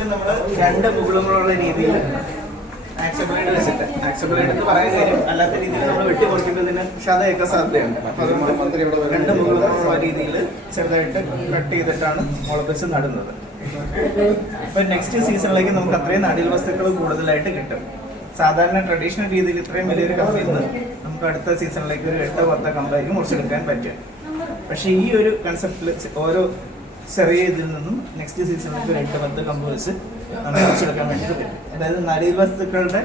ഇതിൽ നമ്മൾ രണ്ട് മുകളുകളുള്ള രീതിയിൽ ആക്സബ്ലേഡ് വെച്ചിട്ട്, ആക്സബ്ലേഡ് എന്ന് പറയാൻ കാര്യം അല്ലാത്ത രീതിയിൽ നമ്മൾ വെട്ടിമുറിക്കുന്നതിന് ക്ഷതയൊക്കെ സാധ്യതയുണ്ട്. അപ്പോൾ അതുകൊണ്ട് രണ്ട് മുകളുകളുള്ള രീതിയിൽ ചെറുതായിട്ട് കട്ട് ചെയ്തിട്ടാണ് മുളപ്പിച്ച് നടുന്നത്. അപ്പോൾ നെക്സ്റ്റ് സീസണിലേക്ക് നമുക്ക് അത്രയും നടീൽ വസ്തുക്കൾ കൂടുതലായിട്ട് കിട്ടും. സാധാരണ ട്രഡീഷണൽ രീതിയിൽ ഇത്രയും വലിയൊരു കമ്പിൽ നിന്ന് നമുക്ക് അടുത്ത സീസണിലേക്ക് ഒരു 8-10 കമ്പായിരിക്കും മുറിച്ചെടുക്കാൻ പറ്റും. പക്ഷേ ഈ ഒരു കൺസെപ്റ്റിൽ ഓരോ ചെറിയ ഇതിൽ നിന്നും നെക്സ്റ്റ് സീസണിലേക്ക് ഒരു 8-10 കമ്പ് വെച്ച് നമുക്ക് മുറിച്ചെടുക്കാൻ വേണ്ടിയിട്ട് പറ്റും. അതായത് നടീൽ വസ്തുക്കളുടെ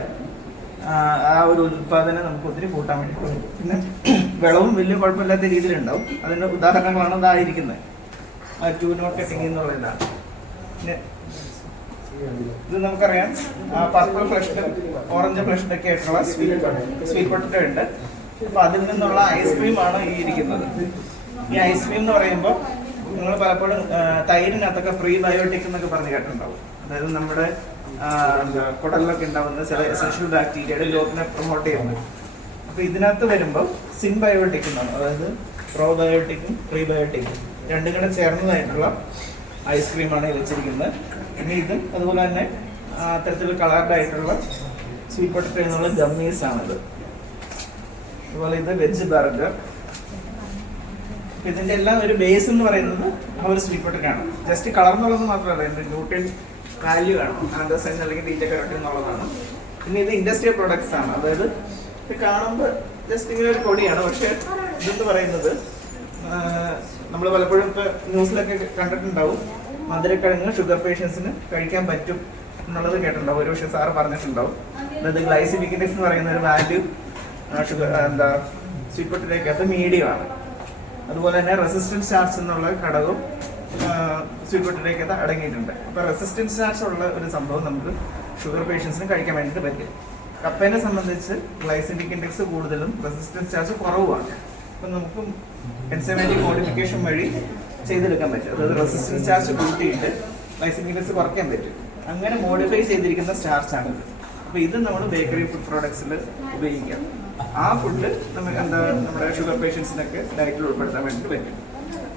ആ ഒരു ഉൽപ്പാദനം നമുക്ക് ഒത്തിരി കൂട്ടാൻ വേണ്ടി പറ്റും. പിന്നെ വിളവും വലിയ കുഴപ്പമില്ലാത്ത രീതിയിലുണ്ടാവും. അതിൻ്റെ ഉദാഹരണങ്ങളാണ് ഇതായിരിക്കുന്നത്. 2 നോട്ട് കട്ടിങ് എന്നുള്ള ഇതാണ്. പിന്നെ ഇത് നമുക്കറിയാം പർപ്പിൾ ഫ്ലഷ്ഡ്, ഓറഞ്ച് ഫ്ലഷ്ഡ് ഒക്കെ ആയിട്ടുള്ള സ്വീറ്റ് പൊട്ടറ്റോ ഉണ്ട്. അപ്പൊ അതിൽ നിന്നുള്ള ഐസ്ക്രീമാണ് ഈ ഇരിക്കുന്നത്. ഈ ഐസ്ക്രീം എന്ന് പറയുമ്പോൾ നിങ്ങൾ പലപ്പോഴും തൈരിനകത്തൊക്കെ പ്രീബയോട്ടിക് എന്നൊക്കെ പറഞ്ഞ് കേട്ടിട്ടുണ്ടാവും. അതായത് നമ്മുടെ കുടലിലൊക്കെ ഉണ്ടാവുന്ന ചില എസൻഷ്യൽ ബാക്ടീരിയയുടെ ഗ്രോത്തിനെ പ്രൊമോട്ട് ചെയ്യുന്നത്. അപ്പൊ ഇതിനകത്ത് വരുമ്പോൾ സിംബയോട്ടിക് എന്നാണ്, അതായത് പ്രോബയോട്ടിക്കും പ്രീബയോട്ടിക്കും രണ്ടും കൂടെ ചേർന്നതായിട്ടുള്ള ഐസ്ക്രീമാണ് വെച്ചിരിക്കുന്നത്. പിന്നെ ഇതും അതുപോലെ തന്നെ അത്തരത്തിൽ കളർഡ് ആയിട്ടുള്ള സ്വീറ്റ് പൊട്ടറ്റോ എന്നുള്ള ഗമ്മീസ് ആണിത്. അതുപോലെ ഇത് വെജ് ബർഗർ. ഇതിന്റെ എല്ലാം ഒരു ബേസ് എന്ന് പറയുന്നത് ആ ഒരു സ്വീറ്റ് പൊട്ടറ്റോ ആണ്. ജസ്റ്റ് കളർ എന്നുള്ളത് മാത്രമല്ല, ഇതിന്റെ ന്യൂട്രിയൻ വാല്യൂ ആണ്, ആൻഡോസൈൻ അല്ലെങ്കിൽ ബീറ്റ കരോട്ടിൻ എന്നുള്ളതാണ്. പിന്നെ ഇത് ഇൻഡസ്ട്രിയൽ പ്രൊഡക്ട്സ് ആണ്. അതായത് ഇത് കാണുമ്പോൾ ജസ്റ്റ് ഇങ്ങനെ ഒരു പൊടിയാണ്, പക്ഷെ ഇതെന്ന് പറയുന്നത് നമ്മൾ പലപ്പോഴും ഇപ്പോൾ ന്യൂസിലൊക്കെ കണ്ടിട്ടുണ്ടാവും, മധുരക്കിഴങ്ങ് ഷുഗർ പേഷ്യൻസിന് കഴിക്കാൻ പറ്റും എന്നുള്ളത് കേട്ടിട്ടുണ്ടാവും. ഒരു പക്ഷേ സാറ് പറഞ്ഞിട്ടുണ്ടാവും. അതായത് ഗ്ലൈസിമിക് ഇൻഡെക്സ് എന്ന് പറയുന്ന ഒരു വാല്യൂ ഷുഗർ സ്വീറ്റ് പൊട്ടറ്റോയ്ക്കകത്ത് മീഡിയം ആണ്. അതുപോലെ തന്നെ റെസിസ്റ്റൻസ് ചാർജ് എന്നുള്ള ഘടകവും സ്വീറ്റ് പൊട്ടറ്റോയ്ക്കകത്ത് അടങ്ങിയിട്ടുണ്ട്. അപ്പോൾ റെസിസ്റ്റൻസ് ചാർജ് ഉള്ള ഒരു സംഭവം നമുക്ക് ഷുഗർ പേഷ്യൻസിന് കഴിക്കാൻ വേണ്ടിയിട്ട് പറ്റും. കപ്പേനെ സംബന്ധിച്ച് ഗ്ലൈസിമിക് ഇൻഡെക്സ് കൂടുതലും റെസിസ്റ്റൻസ് ചാർജ് കുറവുമാണ്. അപ്പം നമുക്ക് എൻസൈമാറ്റിക് മോഡിഫിക്കേഷൻ വഴി ചെയ്തെടുക്കാൻ പറ്റും. അതായത് റെസിസ്റ്റൻസ് ചാർജ് കൂട്ടിയിട്ട് ഗ്ലൈസിമിക് ഇൻഡെക്സ് കുറയ്ക്കാൻ പറ്റും. അങ്ങനെ മോഡിഫൈ ചെയ്തിരിക്കുന്ന സ്റ്റാർച്ചാണിത്. അപ്പോൾ ഇത് നമ്മൾ ബേക്കറി ഫുഡ് പ്രോഡക്ട്സിൽ ഉപയോഗിക്കാം. ആ ഫുഡ് നമുക്ക് നമ്മുടെ ഷുഗർ പേഷ്യൻസിനൊക്കെ ഡയറ്റിൽ ഉൾപ്പെടുത്താൻ വേണ്ടിയിട്ട് പറ്റും.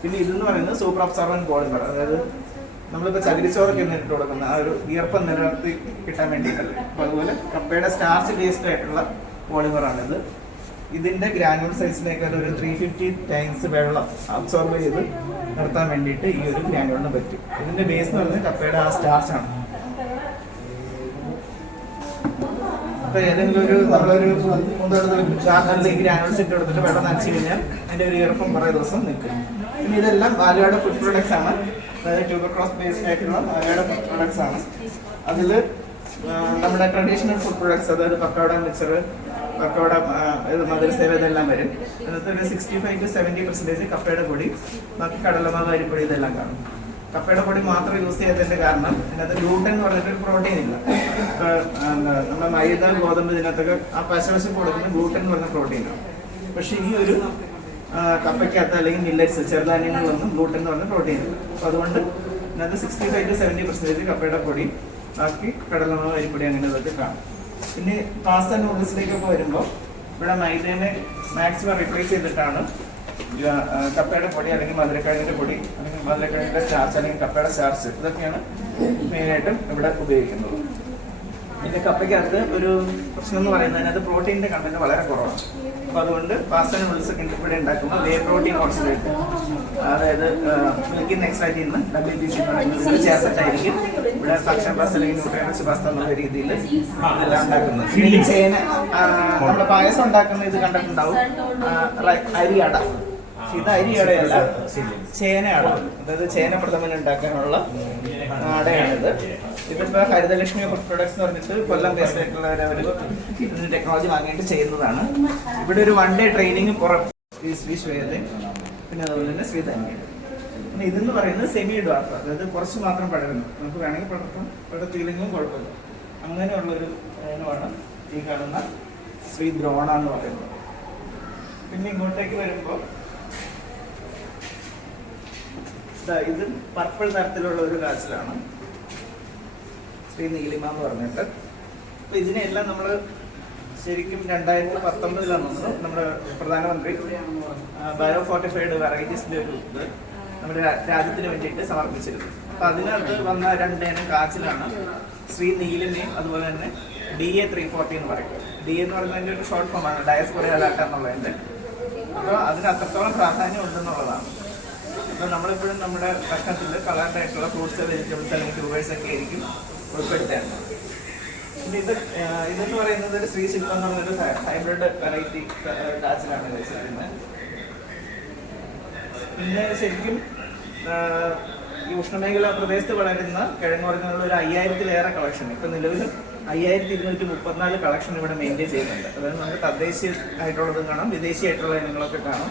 പിന്നെ ഇതെന്ന് പറയുന്നത് സൂപ്പർ അബ്സോർബൻ പോളിമർ, അതായത് നമ്മളിപ്പോൾ ചകിരിച്ചോറൊക്കെ ഇട്ട് കൊടുക്കുന്ന ആ ഒരു ഈർപ്പം നിലനിർത്തി കിട്ടാൻ വേണ്ടിയിട്ടല്ലേ. അപ്പോൾ അതുപോലെ കപ്പയുടെ സ്റ്റാർച്ച് ബേസ്ഡ് ആയിട്ടുള്ള പോളിമറാണിത്. ഇതിന്റെ ഗ്രാനുവൽ സൈസിനേക്കാൾ ഒരു 350 ടൈംസ് വെള്ളം അബ്സോർബ് ചെയ്ത് നിർത്താൻ വേണ്ടിയിട്ട് ഈ ഒരു ഗ്രാനുവലിന് പറ്റും. ഇതിന്റെ ബേസ് എന്ന് പറയുന്നത് കപ്പയുടെ ആ സ്റ്റാർച്ച് ആണ്. അപ്പൊ ഏതെങ്കിലും ഒരു നമ്മളൊരു ഈ ഗ്രാനുവൽസ് ഇട്ട് കൊടുത്തിട്ട് വെള്ളം നനച്ചു കഴിഞ്ഞാൽ അതിന്റെ ഒരു ഈർപ്പം കുറേ ദിവസം നിൽക്കും. പിന്നെ ഇതെല്ലാം വാലുവയുടെ ഫുഡ് പ്രൊഡക്ട്സ് ആണ്. അതായത് ട്യൂബർ ക്രോസ് ബേസ്ഡ് ആയിട്ടുള്ള വാലുവയുടെ ഫുഡ് പ്രൊഡക്ട്സ് ആണ്. അതിൽ നമ്മുടെ ട്രഡീഷണൽ ഫുഡ് പ്രൊഡക്ട്സ്, അതായത് പക്കോട, മിക്സർ, പക്കോട, മധുരസേവ ഇതെല്ലാം വരും. അതിനകത്ത് ഒരു 65 to 70% കപ്പയുടെ പൊടി, ബാക്കി കടലമാവ്, അരിപ്പൊടി ഇതെല്ലാം കാണും. കപ്പയുടെ പൊടി മാത്രം യൂസ് ചെയ്തതിന്റെ കാരണം ഇതിനകത്ത് ഗ്ലൂട്ടൻ എന്ന് പറഞ്ഞിട്ടൊരു പ്രോട്ടീൻ ഇല്ല. നമ്മുടെ മൈദ, ഗോതമ്പ് ഇതിനകത്തൊക്കെ ആ പശവശം കൊടുക്കുന്ന ഗ്ലൂട്ടൻ എന്ന് പറഞ്ഞ പ്രോട്ടീനാണ്. പക്ഷെ ഈ ഒരു കപ്പയ്ക്കകത്ത് അല്ലെങ്കിൽ മില്ലറ്റ്സ്, ചെറുധാന്യങ്ങളിലൊന്നും ഗ്ലൂട്ടൻ എന്ന് പറഞ്ഞ പ്രോട്ടീൻ ഇല്ല. അപ്പോൾ അതുകൊണ്ട് ഇതിനകത്ത് 65 to 70% കപ്പയുടെ പൊടി, ബാക്കി കടലമാവ്, അരിപ്പൊടി അങ്ങനെ ഇതൊക്കെ കാണും. പിന്നെ പാസ്ത നൂഡിൽസിലേക്കൊക്കെ വരുമ്പോൾ ഇവിടെ മൈദേനെ മാക്സിമം റീപ്ലേസ് ചെയ്തിട്ടാണ് കപ്പയുടെ പൊടി അല്ലെങ്കിൽ മധുരക്കിഴങ്ങിന്റെ പൊടി അല്ലെങ്കിൽ മധുരക്കിഴങ്ങിന്റെ സ്റ്റാർച്ച് അല്ലെങ്കിൽ കപ്പയുടെ സ്റ്റാർച്ച് ഇതൊക്കെയാണ് മെയിനായിട്ടും ഇവിടെ ഉപയോഗിക്കുന്നത്. പിന്നെ കപ്പയ്ക്കകത്ത് ഒരു പ്രശ്നം എന്ന് പറയുന്നത് അതിനകത്ത് പ്രോട്ടീനിന്റെ കണ്ടന്റ് വളരെ കുറവാണ്. അപ്പോൾ അതുകൊണ്ട് പാസ്ത നൂഡിൽസ് ഒക്കെ ഇവിടെ ഉണ്ടാക്കുമ്പോൾ വേ പ്രോട്ടീൻ കോൺസെൻട്രേറ്റ്, അതായത് മിൽക്കിൻ എക്സ്ട്രാക്റ്റിൽ നിന്ന് WBC ചേർത്തിട്ടായിരിക്കും ഇവിടെ ഫങ്ഷൻ പാസ്ത അല്ലെങ്കിൽ ന്യൂട്രിയൻസ് പാസ്ത എന്നുള്ള രീതിയിൽ ഇതെല്ലാം ഉണ്ടാക്കുന്നത്. പിന്നെ ചേന, നമ്മുടെ പായസം ഉണ്ടാക്കുന്ന ഇത് കണ്ടിട്ടുണ്ടാവും, അരി അട. ഇത് അരി അടയല്ല, ചേന അട, അതായത് ചേന പ്രഥമൻ ഉണ്ടാക്കാനുള്ള അടയാണിത്. ഇതിപ്പോൾ ഹരിതലക്ഷ്മി ഫുഡ് പ്രൊഡക്ട്സ് എന്ന് പറഞ്ഞിട്ട് കൊല്ലം ബേസ്ഡ് ആയിട്ടുള്ള ഇതിന് ടെക്നോളജി വാങ്ങിയിട്ട് ചെയ്യുന്നതാണ്. ഇവിടെ ഒരു 1 day ട്രെയിനിങ് ശ്വേതൻ, പിന്നെ അതുപോലെ തന്നെ ശ്രീധന്യ. പിന്നെ ഇതെന്ന് പറയുന്നത് സെമി ഡ്വാർഫ്, അതായത് കുറച്ച് മാത്രം പടരുന്നു. നമുക്ക് വേണമെങ്കിൽ പടർത്തും, പടർത്തിയില്ലെങ്കിലും കുഴപ്പമില്ല. അങ്ങനെയുള്ളൊരു ഇനമാണ് ഈ കാണുന്ന ശ്രീ ദ്രോണ എന്ന് പറയുന്നത്. പിന്നെ ഇങ്ങോട്ടേക്ക് വരുമ്പോൾ ഇത് പർപ്പിൾ തരത്തിലുള്ള ഒരു കാച്ചിലാണ്, ശ്രീ നീലിമ എന്ന് പറഞ്ഞിട്ട്. അപ്പൊ ഇതിനെല്ലാം നമ്മൾ ശരിക്കും 2019 നമ്മുടെ പ്രധാനമന്ത്രി ബയോ ഫോർട്ടിഫൈഡ് വെറൈറ്റീസിന്റെ ഒരു ഇത് നമ്മുടെ രാജ്യത്തിന് വേണ്ടിയിട്ട് സമർപ്പിച്ചിരുന്നു. അപ്പം അതിനകത്ത് വന്ന 2 ഇനം കാച്ചിലാണ്. ശ്രീ നീലിനെയും അതുപോലെ തന്നെ DA340 എന്ന് പറയും. DA എന്ന് പറയുന്നതിൻ്റെ ഒരു ഷോർട്ട് ഫോമാണ്, ഡയസ്പോറിയ അലാട്ട എന്നുള്ളതിൻ്റെ. അപ്പോൾ അതിന് അത്രത്തോളം പ്രാധാന്യം ഉണ്ടെന്നുള്ളതാണ്. അപ്പോൾ നമ്മളിപ്പോഴും നമ്മുടെ ഭക്ഷണത്തിൽ കളർഡ് ആയിട്ടുള്ള ഫ്രൂട്ട്സ്, വെജിറ്റബിൾസ് അല്ലെങ്കിൽ ട്യൂബേഴ്സ് ഒക്കെ ആയിരിക്കും ഉൾപ്പെടുത്തേണ്ടത്. പിന്നെ ഇതെന്ന് പറയുന്നത് ഒരു ശ്രീ ശില്പം എന്ന് പറഞ്ഞൊരു ഹൈബ്രിഡ് വെറൈറ്റി കാച്ചിലാണ് വെച്ചിരിക്കുന്നത്. പിന്നെ ശരിക്കും ഈ ഉഷ്ണമേഖല പ്രദേശത്ത് വളരുന്ന കിഴങ്ങ് വർഗ്ഗങ്ങളുടെ ഒരു 5000-ലേറെ കളക്ഷൻ, ഇപ്പം നിലവിൽ 5234 കളക്ഷൻ ഇവിടെ മെയിൻറ്റെയിൻ ചെയ്യുന്നുണ്ട്. അതായത് നമുക്ക് തദ്ദേശീയ ആയിട്ടുള്ളതും കാണാം, വിദേശീയമായിട്ടുള്ള ഇനങ്ങളൊക്കെ കാണാം.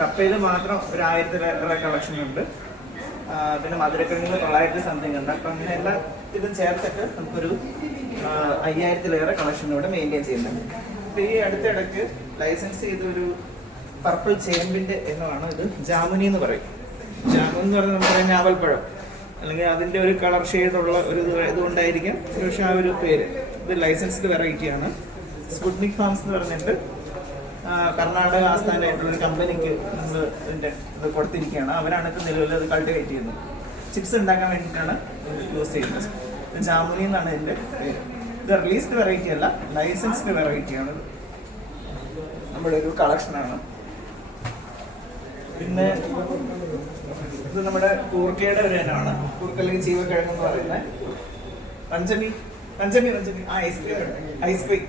കപ്പയിൽ മാത്രം ഒരു 1000-ലേറെ കളക്ഷൻ ഉണ്ട്. പിന്നെ മധുരക്കിഴങ്ങിൽ 900 സംതിങ് ഉണ്ട്. അപ്പം അങ്ങനെ എല്ലാ ഇതും ചേർത്തിട്ട് നമുക്കൊരു 5000-ലേറെ കളക്ഷൻ ഇവിടെ മെയിൻറ്റെയിൻ ചെയ്യുന്നുണ്ട്. അപ്പോൾ ഈ അടുത്തിടയ്ക്ക് ലൈസൻസ് ചെയ്തൊരു പർപ്പിൾ ചേമ്പിൻ്റെ ഇനമാണ് ഇത്. ജാമുനി എന്ന് പറയും. ജാമുൻ എന്ന് പറഞ്ഞാൽ നമുക്ക് പറയുന്ന ഞാവൽപ്പഴം, അല്ലെങ്കിൽ അതിൻ്റെ ഒരു കളർ ഷെയ്ഡുള്ള ഒരു ഇതുകൊണ്ടായിരിക്കും പക്ഷേ ആ ഒരു പേര്. ഇത് ലൈസൻസ്ഡ് വെറൈറ്റിയാണ്. സ്പുട്നിക് ഫാംസ് എന്ന് പറഞ്ഞിട്ട് കർണാടക ആസ്ഥാനമായിട്ടുള്ളൊരു കമ്പനിക്ക് നമ്മൾ ഇതിൻ്റെ ഇത് കൊടുത്തിരിക്കുകയാണ്. അവരാണ് ഇത് നിലവിൽ അത് കൾട്ടിവേറ്റ് ചെയ്യുന്നത്. ചിപ്സ് ഉണ്ടാക്കാൻ വേണ്ടിയിട്ടാണ് യൂസ് ചെയ്യുന്നത്. ജാമുനി എന്നാണ് ഇതിൻ്റെ പേര്. ഇത് റിലീസ്ഡ് വെറൈറ്റി അല്ല, ലൈസൻസ്ഡ് വെറൈറ്റിയാണ്. നമ്മുടെ ഒരു കളക്ഷനാണ്. പിന്നെ ഇത് നമ്മുടെ കൂർക്കയുടെ ഒരു ഇനമാണ്. കൂർക്ക അല്ലെങ്കിൽ ചീവക്കിഴങ്ങെന്ന് പറയുന്നത്. പഞ്ചമി ഐസ്ക്രീം